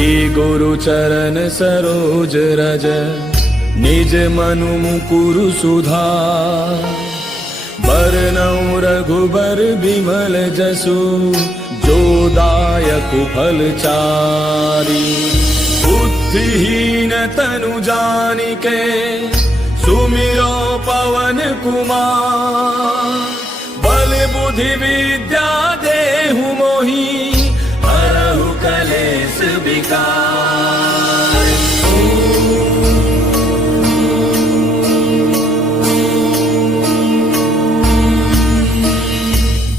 गुरु चरण सरोज रज निज मनु मुकुरु सुधार। बरनउँ रघुबर बिमल जसु जो दायक फल चारि। बुद्धिहीन तनु जानिके सुमिरो पवन कुमार। बल बुद्धि विद्या देहु मोहि हरहु कलेस विकार।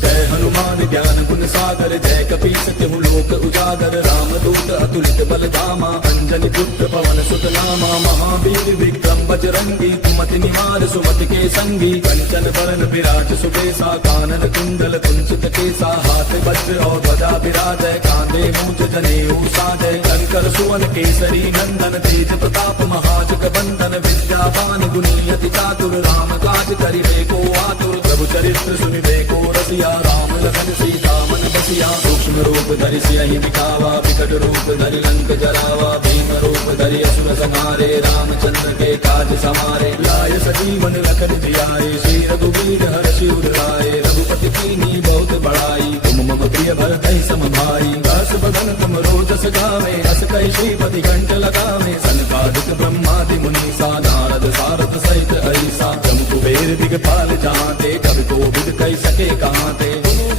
जय हनुमान ज्ञान गुण सागर जय कपी सत्यहु लोक उजागर। रामदूत अतुलित बल धामा अंजनी पुत्र पवन सुत नामा। महावीर विक्रम बजरंगी कुमति निवार सुमति के संगी। कंचन बरन विराज सुबेसा कानन कुंडल कुंचित केसा। हाथ वज्र और ध्वजा विराजय कांधे मूंज जनेऊ साजय। शंकर सुवन केसरी नंदन तेज प्रताप महाजग बंदन। विद्यावान गुणी अति चातुर राम काज करिबे को आतुर। प्रभु चरित्र सुनिबे को रसिया राम लखन सीता मन बसिया। सूक्ष्म रूप धरि सियहि दिखावा विकट रूप धरि लंक जरावा। भीम रूप धरि असुर संहारे रामचंद्र के काज समारे। लाय सजीवन लखन जियाए श्री रघुवीर हर्षि उर लाए। रघुपति कीन्ही बहुत बड़ाई तुम मम प्रिय भरतहि सम भाई। दास बदन तुम रोजस गावे अस कहि श्रीपति कंठ लगावे। सनकादिक ब्रह्मादि मुनीसा नारद सारद सहित अहिसा। जम कुबेर दिगपाल जहांते कवि कोविद कहि सके कहांते।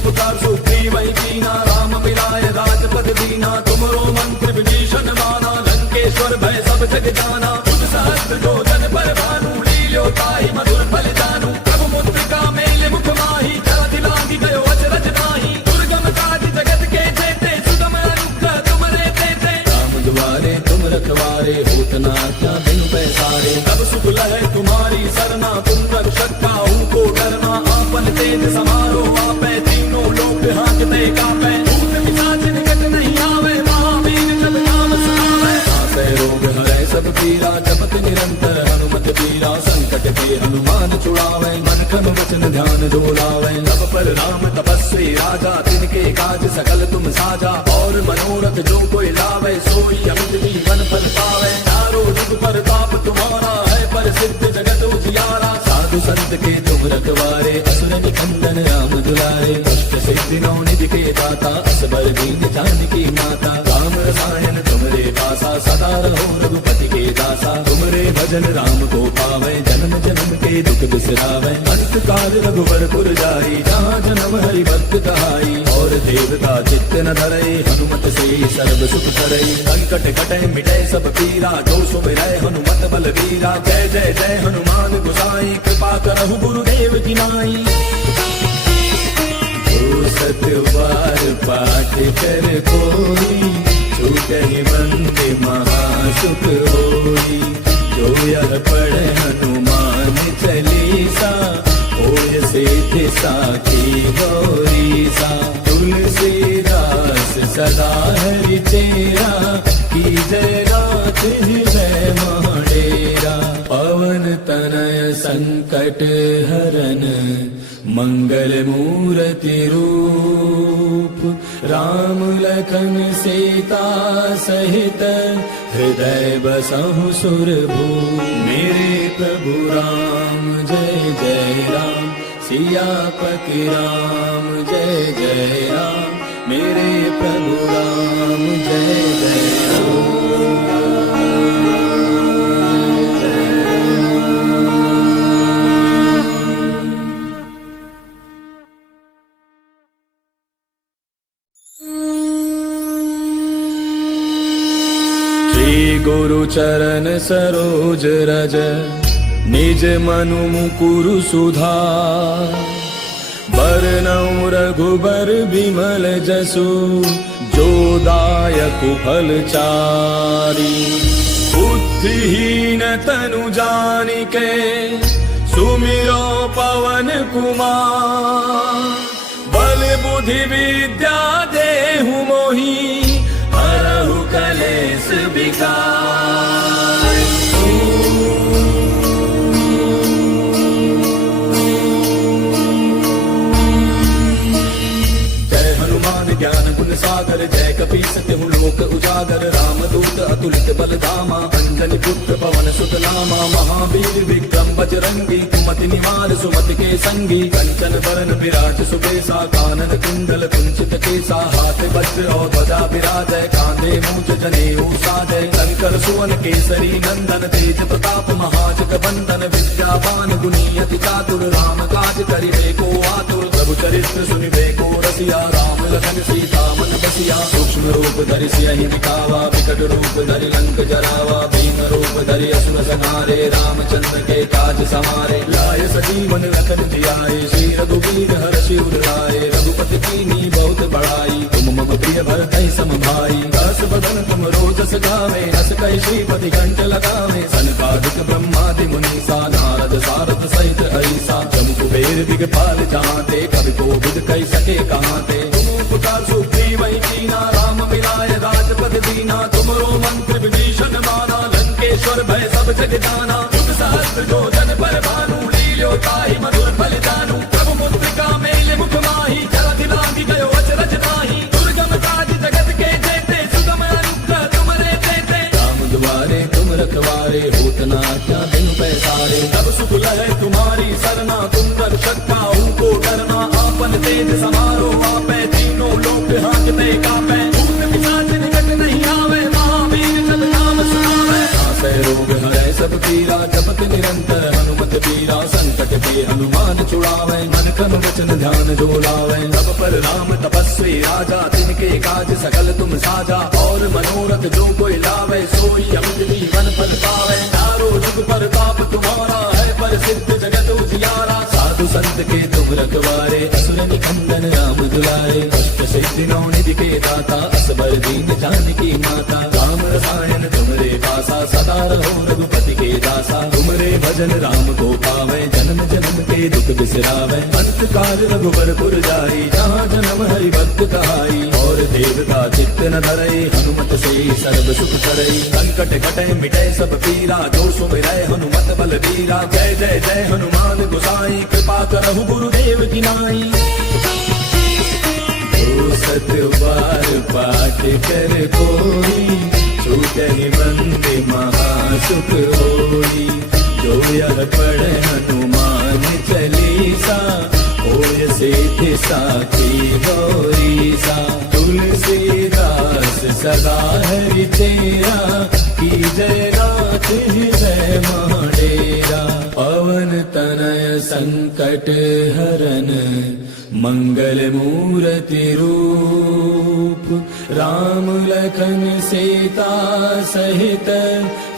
पुकार सुग्रीवहि कीना राम मिलाय राजपद दीना। तुमरो मंत्र विभीषण माना लंकेश्वर भय सब जग जाना। बुध सहस्त्र जो जन पर भानु लील्यो ताहि मधुर फल जानू। प्रभु मुद्रिका मेल मुख माहि जरा दिलांगी गयो अचरज नाही। दुर्गम काज जगत के जेते सुगम अनुग्रह तुमरे तेते। राम दुआरे तुम रखवारे होत न आज्ञा बिनु पैसारे। तब सुख लहै तुम्हारी सरना तुम रक्षक काहू को डरना। आपन तेज समारो आपै तीनों लोक हांकते कापै। भूत पिशाच निकट नहीं आवे महावीर जब नाम सुनावे। नासै रोग हरै सब पीरा जपत निरंतर हनुमत पीरा। संकट के हनुमान छुड़ावे मन क्रम वचन ध्यान डोलावे। सब पर राम तपस्वी राजा तिनके काज सकल तुम साजा। और मनोरथ जो कोई लावे सोई अमित जीवन फल पावे। चारों जुग परताप तुम्हारा है प्रसिद्ध जगत उजियारा। साधु संत के तुम रखवारे असुर निकंदन राम दुलारे। अष्ट सिद्धि नौ निधि के दाता असबर दीन जानकी माता। राम रसायन तुमरे पासा सदा रहो रघुपति के दासा। तुमरे भजन राम को पावे जन्म जन्म के दुख बिसरावे। अंत काल रघुवर पुर जाई जहाँ जन्म हरि भक्त कहाई। और देवता चित्त न धरई हनुमत से सर्व सुख करई। संकट कटै मिटै सब पीरा जो सुमिरै हनुमत बल वीरा। जय जय जय हनुमान गोसाई कृपा करहु गुरुदेव की नाई। सत्य बार पाठ कर कोई छूटहि बंदे महासुख होई। जो यह पढ़े हनुमान चालीसा होय सिद्धि साखी गौरीसा। तुलसीदास सदा हरि चेरा की जय नाथ हृदय महडेरा। पवन तनय संकट हरन मंगल मूर्ति रूप। राम लखन सीता सहित हृदय बसहु सुरभूप। मेरे प्रभु राम जय जय राम सियापति राम जय जय राम। मेरे प्रभु राम जय जय राम। गुरु चरण सरोज रज निज मनु मुकुरु सुधार। बरनउँ रघुबर बिमल जसु जो दायक फल चारि। बुद्धिहीन तनु जानिके सुमिरो पवन कुमार। बल बुद्धि विद्या देहु मोहि हरहु कलेस विकार। जय हनुमान ज्ञान गुण गुण सागर जय कपीस तिहु लोक उजागर रामदूत अतुलित बल धामा अंजनी पुत्र पवन सुत नामा महावीर विक्रम बजरंगी कुमति निवार सुमति के संगी कंचन बरन विराज सुबेसा कानन कुंडल कुंचित केसा हाथ वज्र और ध्वजा विराजय कांधे मूंज जनेऊ साजय शंकर सुवन केसरी नंदन तेज प्रताप महाजग बंदन विद्यावान गुणी अति चातुर राम काज करिबे को आतुर प्रभु चरित्र सुनिबे को रसिया राम लखन सीता मन बसिया सूक्ष्म रूप धरि सियहि दिखावा विकट रूप धरि लंक जरावा भीम रूप धरि असुर संहारे रामचंद्र के काज समारे लाय सजीवन लखन जियाए श्री रघुवीर हर्षि उर लाए रघुपति कीन्ही बहुत बड़ाई तुम मम प्रिय भरतहि सम भाई दस बदन तुम रोजस गावे हस कहि श्रीपति कंठ लगावे सनकादिक ब्रह्मादि मुनीसा नारद सारद सहित ऐसा जम कुबेर दिगपाल जाते कवि कोविद कहि सके कहाँ ते तुम उपकार सुग्रीवहि कीना राम मिलाय राजपद दीना तुमरो मंत्र विभीषण माना लंकेश्वर भय सब जग जाना युग सहस्त्र जो जन पर भानु लील्यो ताहि मधुर फल जानू प्रभु मुद्रिका मेल मुख माहि जलधि लांघि गयो अचरज ताहि दुर्गम काज जगत के जेते सुगम अनुग्रह तुमरे तेते राम दुआरे तुम रखवारे होत न आज्ञा बिनु पैसारे तब सुख लहै तुम्हारी सरना तुम रक्षक काहू को डरना आपन तेज समारो आपै तीनों लोक हांकते कापै भूत पिशाच निकट नहीं आवे महावीर जब नाम सुनावे नासै रोग हरै सब पीरा जपत निरंतर हनुमत पीरा संकट के हनुमान छुड़ावे मन कन वचन ध्यान जो लावे सब पर राम तपस्वी राजा तिनके काज सकल तुम साजा और मनोरथ जो कोई लावे सोई अमित जीवन फल पावे चारों जुग प्रताप तुम्हारा है प्रसिद्ध जगत उजियारा साधु संत के तुम रखवारे असुर निकंदन राम दुलारे अष्ट सिद्धि नौ निधि के दाता असबर दीन जानकी माता राम रसायन तुमरे पासा सदा रहो रघुपति के दासा तुमरे भजन राम को पावे जन्म जन्म के दुख बिसरावे अंत काल रघुबर पुर जाई जहाँ जन्म हरि भक्त कहाई और देवता चित्त न धरई हनुमत से सर्व सुख करई संकट घटे मिटे सब पीरा जो सुमिरै हनुमत बल बीरा जय जय जय हनुमान गोसाई कृपा करहु गुरुदेव की नाई सत बार पाठ कर कोई छूटहि बंदे महासुख होई जो यह पढ़े हनुमान चालीसा होय सिद्धि साखी गौरीसा तुलसीदास सदा हरि तेरा की जय नाथ हृदय महाडेरा पवन तनय संकट हरन मंगल मूर्ति रूप राम लखन सीता सहित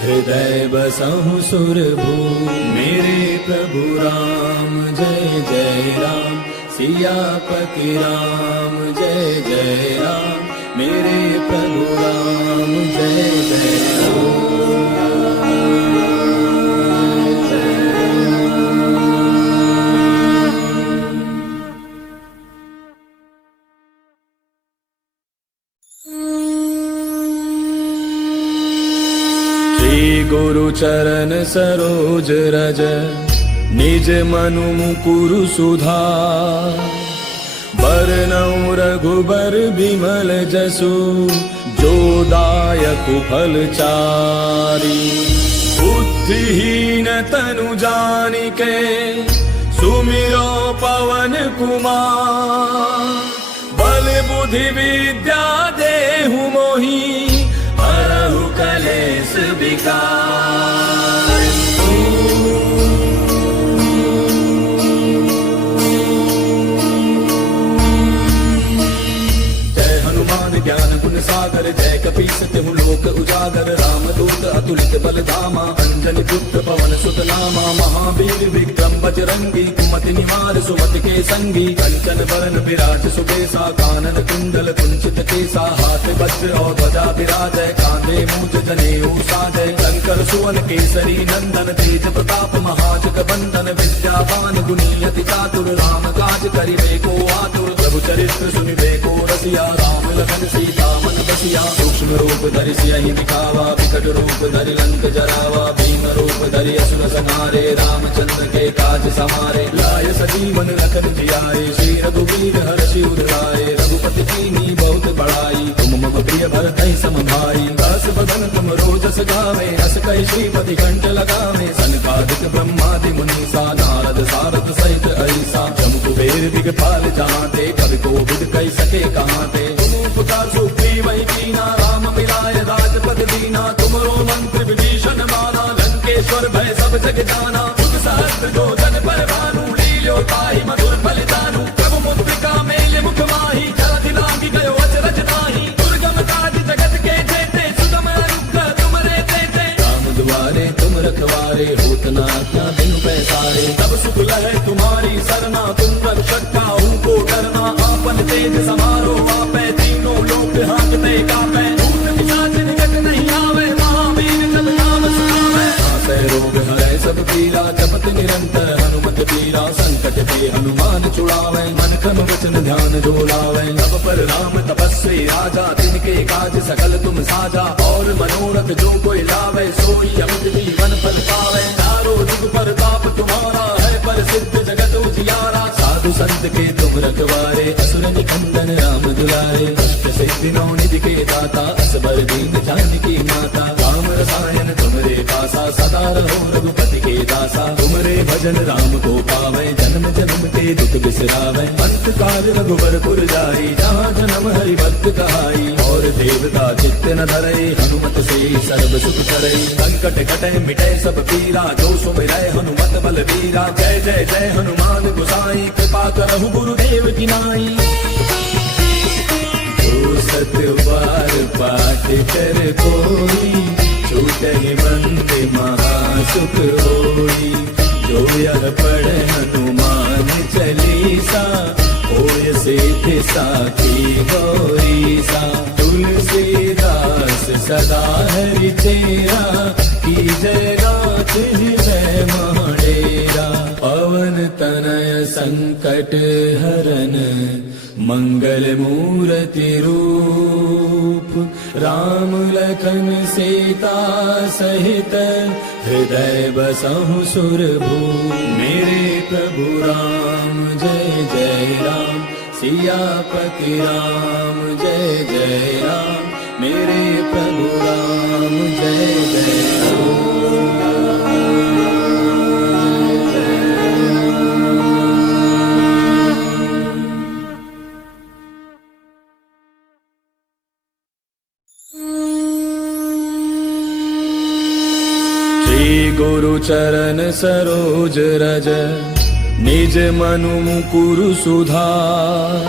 हृदय बसहु सुरभूप मेरे प्रभु राम जय जय राम सियापति राम जय जय राम मेरे प्रभु राम जय जय राम गुरु चरण सरोज रज निज मनु मुकुरु सुधार बरनउँ रघुबर बिमल जसु जो दायक फल चारि बुद्धिहीन तनु जानिके सुमिरो पवन कुमार बल बुद्धि विद्या देहु मोहि हरहु कलेश विकार जय हनुमान ज्ञान गुण सागर जय कपीस तिहु लोक उजागर रामदूत अतुलित बल धामा अंजनी पुत्र पवन सुत नामा महावीर विक्रम बजरंगी कुमति निवार सुमति के संगी कंचन बरन विराज सुबेसा कानन कुंडल कुंचित केसा हाथ वज्र और ध्वजा विराजय कांधे मूंज जनेऊ साजय शंकर सुवन केसरी नंदन तेज प्रताप महाजग बंदन विद्यावान गुणी अति चातुर राम काज करिबे को आतुर प्रभु चरित्र सुनिबे को रसिया राम लखन सीता मन बसिया सूक्ष्म रूप धरि सियहि दिखावा विकट रूप धरि लंक जरावा भीम रूप धरि असुर संहारे रामचंद्र के काज समारे लाय सजीवन लखन जियाए श्री रघुवीर हर्षि उर लाए रघुपति कीन्ही बहुत बड़ा तुम रोजस गावे, अस कहि श्रीपति कंठ लगावे। सनकादिक ब्रह्मादि मुनीसा, नारद सारद सहित ऐसा। जम कुबेर दिगपाल जहाते, कवि कोविद कहि सके कहाते। तुम उपकार सुग्रीव ही कीना, राम मिलाय राजपद दीना। तुमरो मंत्र विभीषण माना, लंकेश्वर भय सब जग जाना। बुध सहस्त्र जो जन पर भानु, लील्यो ताहि मधुर फलितानु। प्रभु मुद्रिका मेले मुख माहि, जलधि लांघि गयो अचरज ताहि। दुर्गम काज जगत के जेते, सुगम अनुग्रह तुमरे तेते। राम दुआरे तुम रखवारे, होत न आज्ञा बिनु पैसारे। तब सुख लहै तुम्हारी सरना, तुम रक्षक काहू को डरना। आपन तेज समारो आपै, तीनों लोक हांकते कापै। भूत पिशाच निकट नहीं आवे, महावीर जब नाम सुनावै। नासै रोग हरै सब पीरा, जपत निरंतर हनुमत पीरा। संकट ते हनुमान छुड़ावै, मन क्रम वचन ध्यान जो लावै। तब पर राम तपस्वी राजा, तिनके काज सकल तुम साजा। और मनोरथ जो कोई लावै, सोई अमित जीवन फल पावै। चारों जुग परताप तुम्हारा है, प्रसिद्ध जगत उजियारा। साधु संत के तुम रखवारे, असुर निकंदन राम दुलारे। अष्ट सिद्धि नौ निधि के दाता, असबर दीन जानकी माता। राम रसायन तुमरे पासा, सदा रहो रघुपति के दासा। तुमरे भजन राम को पावै, जन्म जन्म के दुख बिसरावै। अंत काल रघुवर पुर जाई, जहाँ जन्म हरि भक्त कहाई। और देवता चित्त न धरई, हनुमत से सर्व सुख करई। संकट कटै मिटै सब पीरा, जो सुमिरै हनुमत बल बीरा। जय जय जय हनुमान गोसाई, कृपा करहु गुरुदेव की नाई। जो सत बार पाठ कर कोई, छूटहि बंदे महासुख होई। जो यह पढ़े हनुमान चालीसा, होय सिद्धि साखी गौरीसा। तुलसीदास सदा हरि चेरा, की जय नाथ हृदय महडेरा। पवन तनय संकट हरन, मंगल मूर्ति रूप। राम लखन सीता सहित, हृदय बसहु सुरभूप। मेरे प्रभु राम जय जय राम, सियापति राम जय जय राम। मेरे प्रभु राम जय जय राम। गुरु चरण सरोज रज, निज मनु मुकुरु सुधार।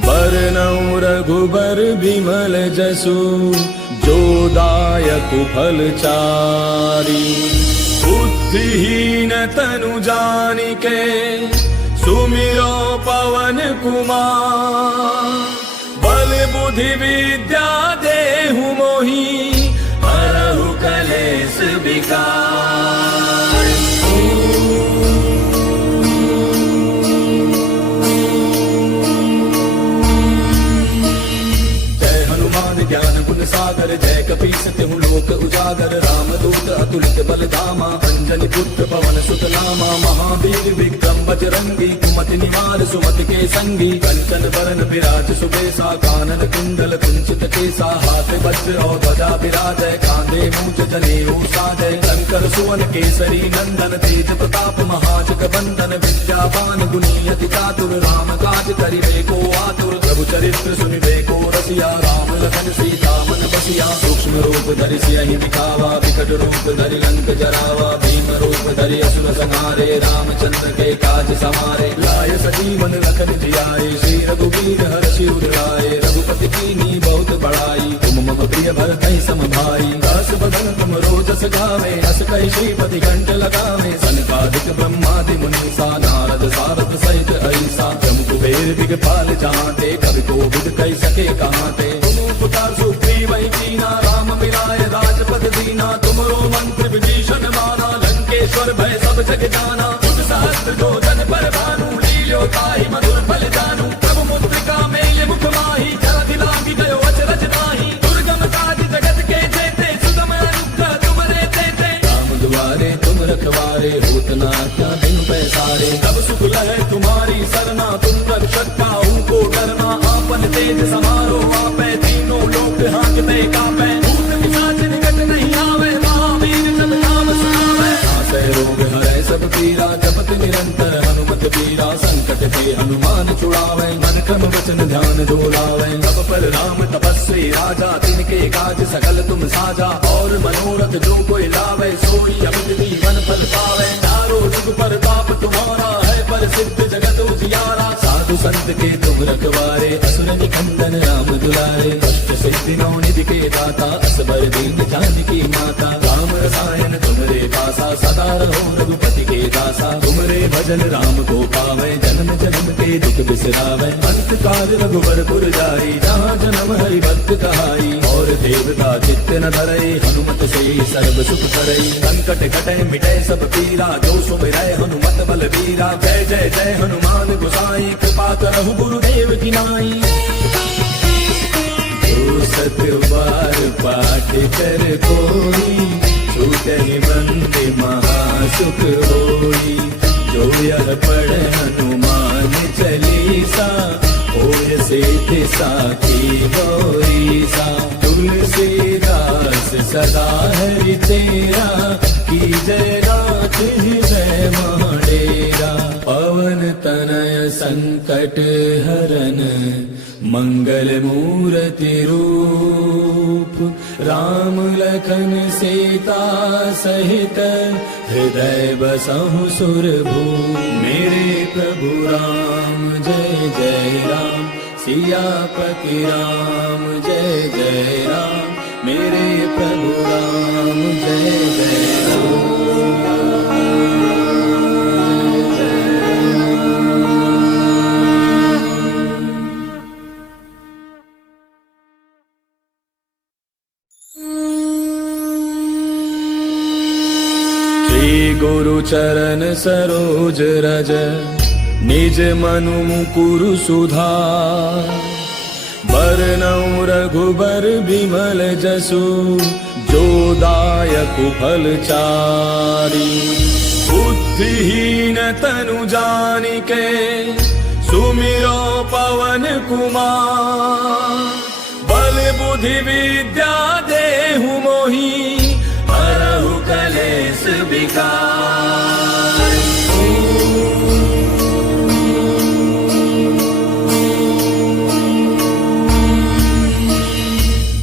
बरनउँ रघुबर बिमल जसु, जो दायक फल चारि। बुद्धिहीन तनु जानिके, सुमिरो पवन कुमार। बल बुद्धि विद्या देहु मोहि, हरहु कलेश विकार। जय हनुमान ज्ञान गुण सागर, जय कपीस तिहु लोक उजागर। राम दूत अतुलित बल धामा, अंजनी पुत्र पवन सुत नामा। महावीर विक्रम बजरंगी, कुमति निवार सुमति के संगी। कंचन बरन विराज सुबेसा, कानन कुंडल कुंचित केसा। हाथ वज्र और ध्वजा विराजय, कांधे मूंज जनेऊ साजय। शंकर सुवन केसरी नंदन, तेज प्रताप महाजग बंदन। विद्यावान गुणी अति चातुर, राम काज करिबे को आतुर। प्रभु चरित्र सुनिबे को रसिया, राम लखन सीता मन बसिया। सूक्ष्म रूप धरि सियहि दिखावा, विकट रूप धरि लंक जरावा। भीम रूप धरि असुर संहारे, रामचंद्र के काज समारे। लाय सजीवन लखन जियाए, श्री रघुवीर हर्षि उर लाए। रघुपति कीन्ही बहुत बड़ाई, तुम मम प्रिय भरतहि सम भाई। दास बदन तुम रोजस गावे, अस कहि श्रीपति कंठ लगावे। सनकादिक ब्रह्मादि मुनीसा, नारद सारद सहित ऐसा। जम कुबेर दिगपाल जहाते, कवि कोविद कहि सके कहाते। तुम उपकार सुग्रीव ही कीना, राम मिलाय राजपद दीना। तुमरो मंत्र विभीषण माना, लंकेश्वर भय सब जग जाना। बुध सहस्त्र जो जन पर भानु, लील्यो ताहि मधुर फल जानू। प्रभु मुद्रिका मेले मुख माहि, जलधि लांघि गयो अचरज ताहि। दुर्गम काज जगत के जेते, सुगम अनुग्रह तुमरे तेते। राम दुआरे तुम रखवारे, होत न आज्ञा बिनु पैसारे। तब सुख लहै तुम्हारी सरना, तुम रक्षक काहू को डरना। आपन तेज समारो आपै, तीनों लोक हांकते कापै। भूत पिशाच वचन ध्यान जो लावे। अब पर राम तपस्वी राजा तिनके काज सकल तुम साजा। और मनोरथ जो कोई लावे सोई अमित जीवन फल पावे। चारों जुग पर ताप तुम्हारा है पर सिद्ध जगत उजियारा। साधु संत के तुम रखवारे असुर निकंदन राम दुलारे। अष्ट सिद्धि नौ निधि के दाता असबर दीन जानकी माता। राम रसायन तुमरे पासा सदा रहो रघुपति के दासा। तुमरे भजन राम को पावे जन्म जन्म के दुख बिसरावे। अंत काल रघुवर पुर जाई जहाँ जन्म हरि भक्त कहाई। और देवता चित्त न धरई हनुमत से सर्व सुख करई। संकट कटे मिटे सब पीरा जो सुमिरै हनुमत बल वीरा। जय जय जय हनुमान गोसाई कृपा करहु गुरुदेव की नाई। जो सत बार पाठ कर कोई छूटहि बंदे महासुख होई। जो यह पढ़ हनुमान चालीसा होय सिद्धि साखी गौरीसा। तुलसीदास सदा हरि तेरा की जय गात हृदय महडेरा। पवन तनय संकट हरन मंगल मूर्ति रूप। राम लखन सीता सहित हृदय बसहु सुरभूप। मेरे प्रभु राम जय जय राम सियापति राम जय जय राम। मेरे प्रभु राम जय जय राम। गुरु चरण सरोज रज निज मनु मुकुरु सुधार। बरनउँ रघुबर बिमल जसु जो दायक फल चारि। बुद्धिहीन तनु जानिके सुमिरो पवन कुमार। बल बुद्धि विद्या देहु मोहि हरहु कलेश विकार।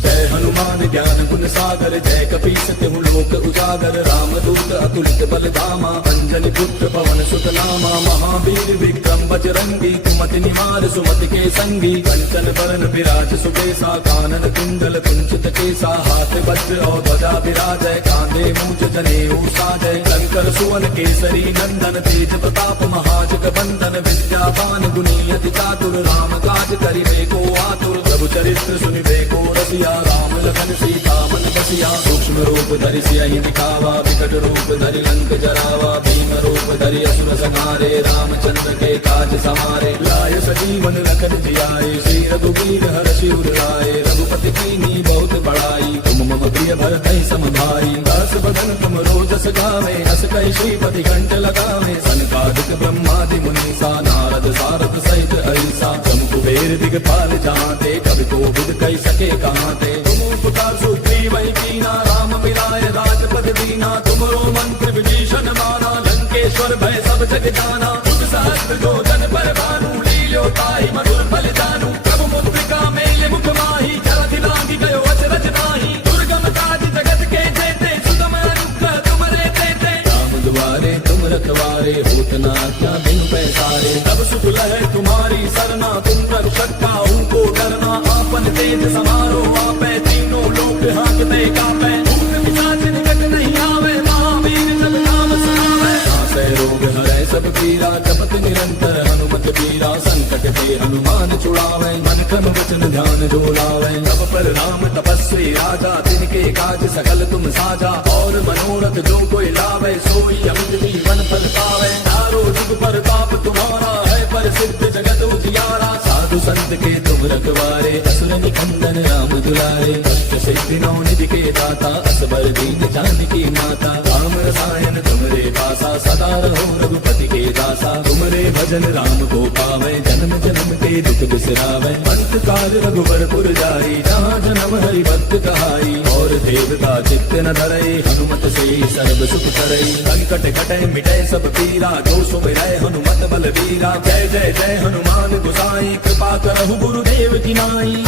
जय हनुमान ज्ञान गुण सागर जय कपीस तिहु लोक उजागर। राम दूत अतुलित बल धामा अंजनी पुत्र पवन सुत नामा। महावीर विक्रम बजरंगी कुमति निवार सुमति के संगी। कंचन बरन विराज सुबेसा कानन कुंडल कुंचित केसा। हाथ वज्र और ध्वजा विराजय कांधे मूंज जनेऊ साजय। शंकर सुवन केसरी नंदन तेज प्रताप महाजग बंदन। विद्यावान गुणी अति चातुर राम काज करिबे को आतुर। प्रभु चरित्र सुनिबे को रसिया राम लखन सीता मन बसिया। सूक्ष्म रूप धरि सियहि दिखावा विकट रूप धरि लंक जरावा। भीम रूप धरि असुर संहारे रामचंद्र के काज समारे। लाय सजीवन लखन जियाए श्री रघुवीर हर्षि उर लाए। रघुपति कीन्ही बहुत बड़ाई तुम मम प्रिय भरतहि सम भाई। दास बदन तुम रोजस गावे हस कहि श्रीपति कंठ लगावे। सनकादिक ब्रह्मादि मुनीसा नारद सारद सहित अहिसा। जम कुबेर दिगपाल जाते कवि कोविद कहि सके कहाते। तुम उपकार सुग्रीवहि कीना राम मिलाय राजपद दीना। तुमरो मंत्र विभीषण माना लंकेश्वर भय सब जग जाना। जुग सहस्त्र जो जन पर भानु लील्यो ताहि मधुर फल जानू। प्रभु मुद्रिका मेल मुख माहि जलधि लांघि गयो अचरज नाहि। दुर्गम काज जगत के जेते सुगम अनुग्रह तुमरे तेते। राम दुआरे तुम रखवारे होत न आज्ञा बिनु पैसारे। तब सुख लहै तुम्हारी सरना तुम रक्षक काहू को डरना। आपन तेज समारो आपै तीनों लोक हांकते कापै। भूत पिशाच निकट नहीं आवे महावीर जब नाम सुनावे। नासै रोग हरै सब पीरा जपत निरंतर हनुमत बीरा। संकट ते हनुमान छुड़ावे मन क्रम वचन ध्यान जो लावे। अब पर राम तपस्वी राजा तिनके काज सकल तुम साजा। और मनोरथ जो कोई लावे सोई अमित जीवन फल पावे। चारों जुग पर ताप तुम्हारा है पर सिद्ध जगत उजियारा। साधु संत के तुम तुम रखवारे, असुर निकंदन राम दुलारे। अष्ट सिद्धि नौ निधि के दाता, असबर दीन जानकी माता। राम रसायन तुमरे पासा, सदा रहो रघुपति के दासा। तुमरे भजन राम को पावे, जन्म जन्म के दुख बिसरावे। अंत काल रघुबर पुर जाई, जहाँ जन्म हरि भक्त कहाई। और देवता चित्त न धरई, हनुमत से सर्व सुख करई। संकट कटे मिटे सब पीरा, जो सुमिरै हनुमत बलवीरा। जय जय जय हनुमान गोसाई, कृपा करहु गुरुदेव की नाई।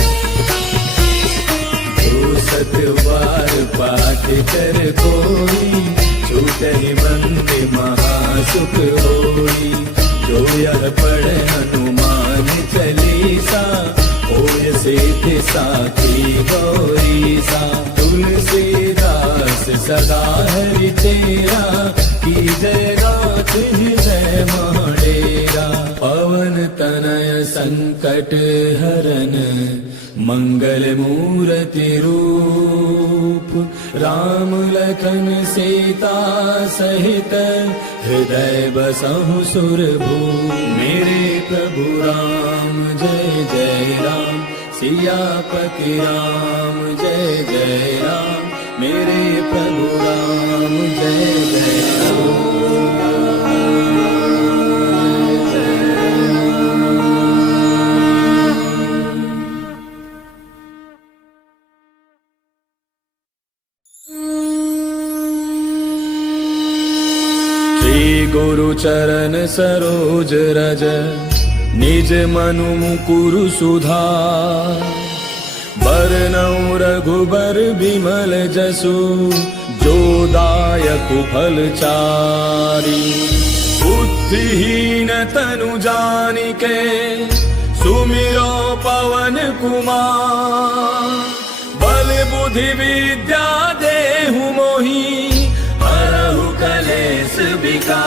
जो सत बार पाठ कर कोई, छूटहि बंदे महासुख होई। जो यह पढ़े हनुमान चालीसा, होय सिद्धि साखी गौरीसा। तुलसीदास सदा हरि तेरा, की जय नाथ हृदय महडेरा। पवन तनय संकट हरन, मंगल मूर्ति रूप। राम लखन सीता सहित, हृदय बसहु सुरभूप। मेरे प्रभु राम जय जय राम, सियापति राम जय जय राम। मेरे प्रभु राम जय जय राम। गुरु चरण सरोज रज, निज मनु मुकुरु सुधार। बरनउँ रघुबर बिमल जसु, जो दायक फल चारि। बुद्धिहीन तनु जानिके, सुमिरो पवन कुमार। बल बुद्धि विद्या देहु मोहि, हरहु कलेश विकार।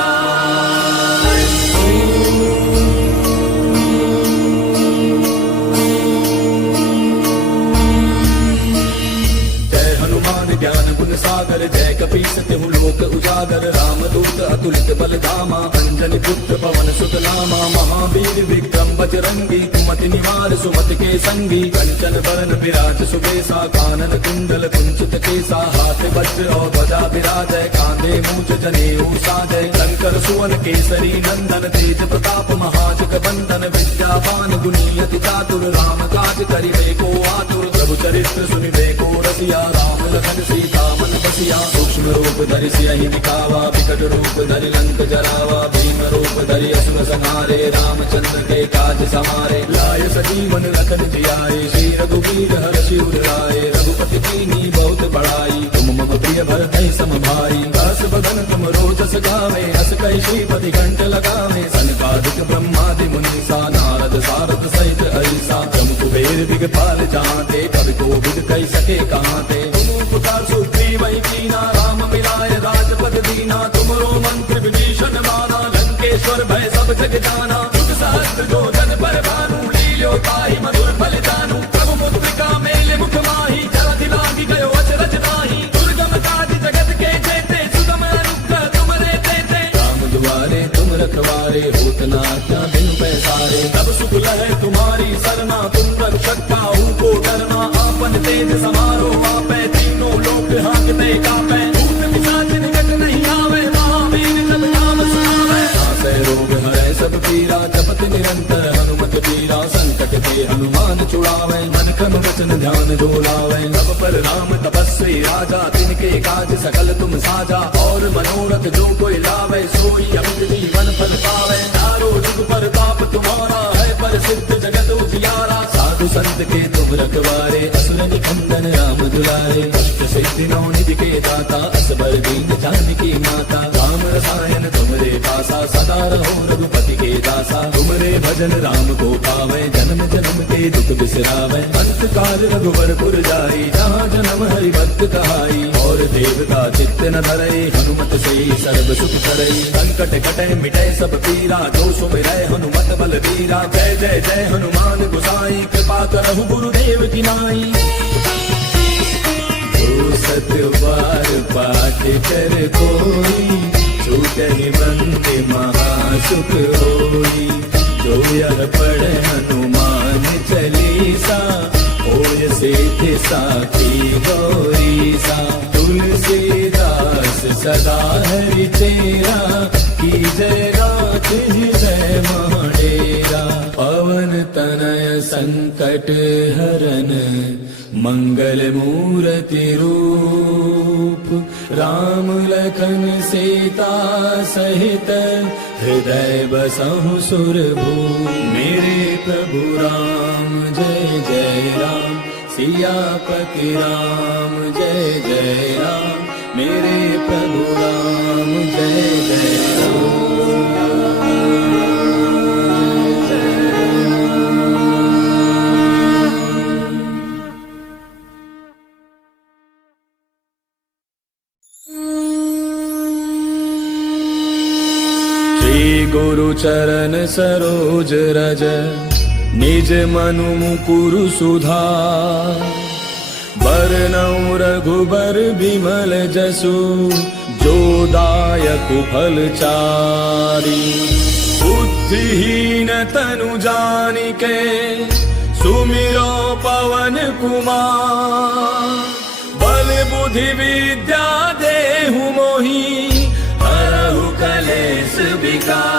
जय हनुमान ज्ञान गुण सागर, जय कपीस तिहु लोक उजागर। राम दूत अतुलित बल धामा, अंजनी पुत्र पवन सुत नामा। महावीर विक्रम बजरंगी, कुमति निवार सुमति के संगी। कंचन बरन विराज सुबेसा, कानन कुंडल कुंचित केसा। हाथ वज्र और ध्वजा विराजय, कांधे मूंछ जनेऊ साजय। शंकर सुवन केसरी नंदन, तेज प्रताप महाजग बंदन। विद्यावान गुणी अति चातुर, राम काज करिबे को आतुर। प्रभु चरित्र सुनिबे को रसिया, राम लखन सीता मन बसिया। सूक्ष्म रूप धरि सियहि दिखावा, विकट रूप धरि लंक जरावा। भीम रूप धरि असुर संहारे, रामचंद्र के काज सवारे। लाय सजीवन लखन जियाए, श्री रघुवीर हर्षि उर लाए। रघुपति कीन्ही बहुत बड़ाई, तुम मम प्रिय भरतहि सम भाई। दास बदन तुम रोजस गावे, हस कहि श्रीपति कंठ लगावे। सनकादिक ब्रह्मादि मुनीसा, नारद सारद सहित ऐसा। तुम कुबेर दिगपाल जाते, कवि कोविद कहि सके कहाते। तुम उपकार सुग्रीवहि कीना, राम मिलाय राजपद दीना। तुमरो मंत्र विभीषण माना, लंकेश्वर भय सब जग जाना। जुग सहस्त्र जो जन पर भानु, लील्यो ताहि मधुर फल जानू। प्रभु मुद्रिका मेल मुख माहि, जलधि लागी गयो अचरज ताहि। दुर्गम काज जगत के जेते, सुगम अनुग्रह तुमरे तेते। राम दुआरे तुम रखवारे, होत न आज्ञा बिनु पैसारे। तब सुख लहै तुम्हारी सरना, तुम रक्षक काहू को डरना। आपन तेज समारो आपै, तीनों लोक हांकते कापै। भूत पिशाच निकट नहीं आवे, महावीर जब नाम सुनावे। नासै रोग हरै सब पीरा, जपत निरंतर हनुमत बीरा। संकट के हनुमान छुड़ावे, मन क्रम वचन ध्यान जो लावे। सब पर राम तपस्वी राजा, तिनके काज सकल तुम साजा। और मनोरथ जो कोई लावे, सोई अमित जीवन फल पावे। चारों जुग परताप तुम्हारा है, प्रसिद्ध जगत उजियारा। साधु संत के तुम रखवारे, असुर निकंदन राम दुलारे। अष्ट सिद्धि नौ निधि के दाता, असबर दीन जानकी माता। राम रसायन तुमरे पासा, सदा रहो रघुपति के दासा। तुमरे भजन राम को पावे, जन्म जन्म के दुख बिसरावे। अंत काल रघुबर पुर जाई, जहाँ जन्म हरि भक्त कहाई। और देवता चित्त न धरई, हनुमत से सर्व सुख करई। संकट कटे मिटे सब पीरा, जो सुमिरै हनुमत बलवीरा। जय जय जय हनुमान गोसाई, कृपा करहु गुरुदेव की नाई। जो सत बार पाठ कर कोई, छूटहि बंदे महासुख होई। जो यह पढ़े हनुमान चालीसा होय सिद्धि साखी गौरीसा। तुलसीदास सदा हरि चेरा की जय गात हृदय महाडेरा। पवन तनय संकट हरन मंगल मूर्ति रूप। राम लखन सीता सहित हृदय बसहु सुरभूप। मेरे प्रभु राम जय जय राम सियापति राम जय जय राम। मेरे प्रभु राम जय जय राम। गुरु चरण सरोज रज निज मनु मुकुरु सुधार। बरनउँ रघुबर बिमल जसु जो दायक फल चारि। बुद्धिहीन तनु जानिके सुमिरो पवन कुमार। बल बुद्धि विद्या देहु मोहि हरहु कलेश विकार।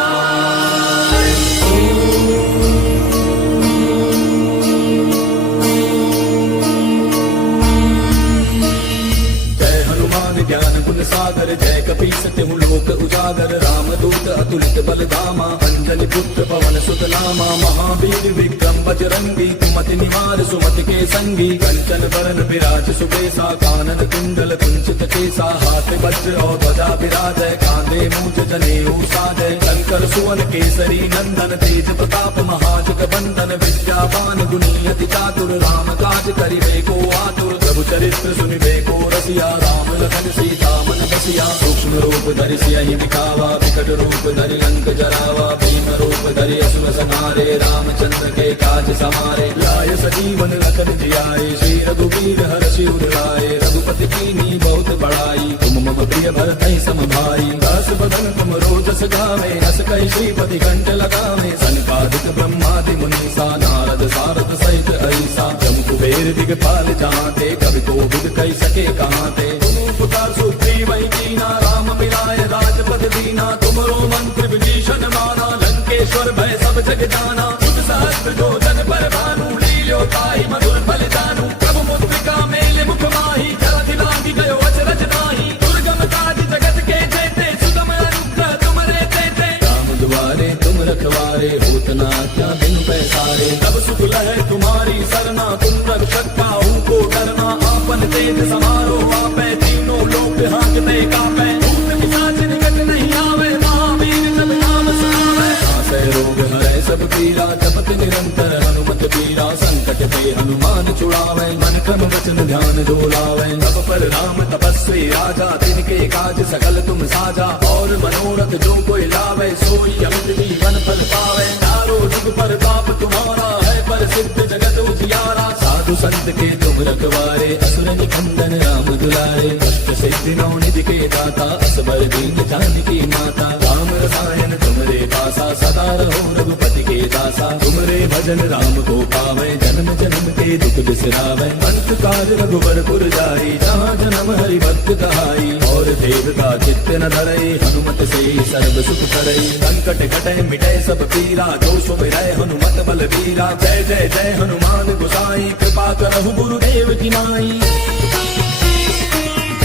जय हनुमान ज्ञान गुण सागर जय कपीस तिहु लोक उजागर। राम दूत अतुलित बल धामा अंजनी पुत्र पवन सुत नामा। महावीर विक्रम बजरंगी कुमति निवार सुमति के संगी। कंचन बरन विराज सुबेसा कानन कुंडल कुंचित केसा। हाथ वज्र और ध्वजा विराजय कांधे मूंज जनेऊ साजय। शंकर सुवन केसरी नंदन तेज प्रताप महाजग बंदन। विद्यावान गुणी अति चातुर राम काज करिबे को आतुर। प्रभु चरित्र सुनिबे को रसिया राम लखन सीता मन बसिया। सूक्ष्म रूप धरि सियहि दिखावा विकट रूप धरि लंक जरावा। भीम रूप धरि असुर संहारे रामचंद्र के काज समारे। लाय सजीवन लखन जियाए श्री रघुवीर हर्षि उर लाए। रघुपति कीन्ही बहुत बड़ाई तुम मम प्रिय भरतहि सम भाई। दास बदन तुम रोजस गावे हस कहि श्रीपति कंठ लगावे। सनकादिक ब्रह्मादि मुनीसा नारद सारद सहित ऐसा। जम कुबेर दिगपाल जाते कवि कोविद कहि सके कहाते। तुम उपकार सुग्रीवहि कीना राम मिलाय राजपद दीना। तुमरो मंत्र विभीषण माना लंकेश्वर भय सब जग जाना। तुम सहस्त्र जो जन पर भानु लील्यो ताहि मधुर फल जानू। प्रभु मुद्रिका मेल मुख माहि जलधि लांघि गयो अचरज नाहि। दुर्गम काज जगत के जेते सुगम अनुग्रह तुमरे तेते। राम दुआरे तुम रखवारे होत न आज्ञा बिनु पैसारे। तब सुख लहै तुम्हारी सरना तुम रक्षक काहू को डरना। आपन तेज समारो आपै तीनों लोक हांकते कापै। भूत पिशाच निकट नहीं आवे महावीर जब नाम सुनावे। नासै रोग हरै सब पीरा जपत निरंतर हनुमत पीरा। संकट ते हनुमान छुड़ावे मन क्रम वचन ध्यान जो लावे। तब पर राम तपस्वी राजा तिनके काज सकल तुम साजा। और मनोरथ जो कोई लावे सोई अमित जीवन फल पावे। चारों जुग पर ताप तुम्हारा है प्रसिद्ध जगत उजियारा। साधु संत के तुम रखवारे असुर निकंदन राम दुलारे। कष्ट सिद्धि नौ निधि के दाता असबर दीन जानकी माता। राम रसायन तुमरे पासा सदा रहो रघुपति के दासा। तुमरे भजन राम को पावे जन्म जन्म के दुख बिसरावे। अंत काल रघुबर पुर जाई जहाँ जन्म हरि भक्त कहाई। और देवता चित्त न धरई हनुमत से सर्व सुख करई। संकट कटै मिटै सब पीरा जो सुमिरै हनुमत बल वीरा। जय जय जय हनुमान गोसाई कृपा करहु गुरुदेव की नाई।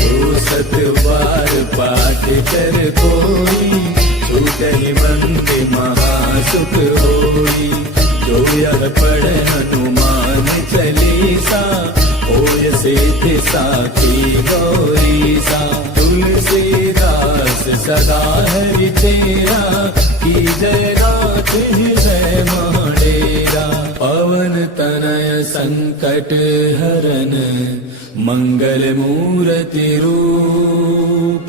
जो सत बार पाठ कर कोई छूटहि बंदे महासुख होई। जो यह पढ़े हनुमान चालीसा होय सिद्धि साखी गौरीसा। तुलसीदास सदा हरि चेरा की जय गात हृदय महाडेरा। पवन तनय संकट हरन मंगल मूर्ति रूप।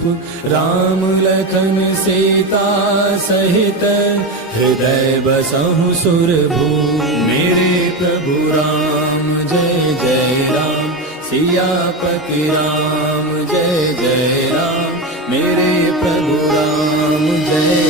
राम लखन सीता सहित हृदय बसहु सुरभूप। मेरे प्रभु राम जय जय राम सियापति राम जय जय राम। मेरे प्रभु राम जय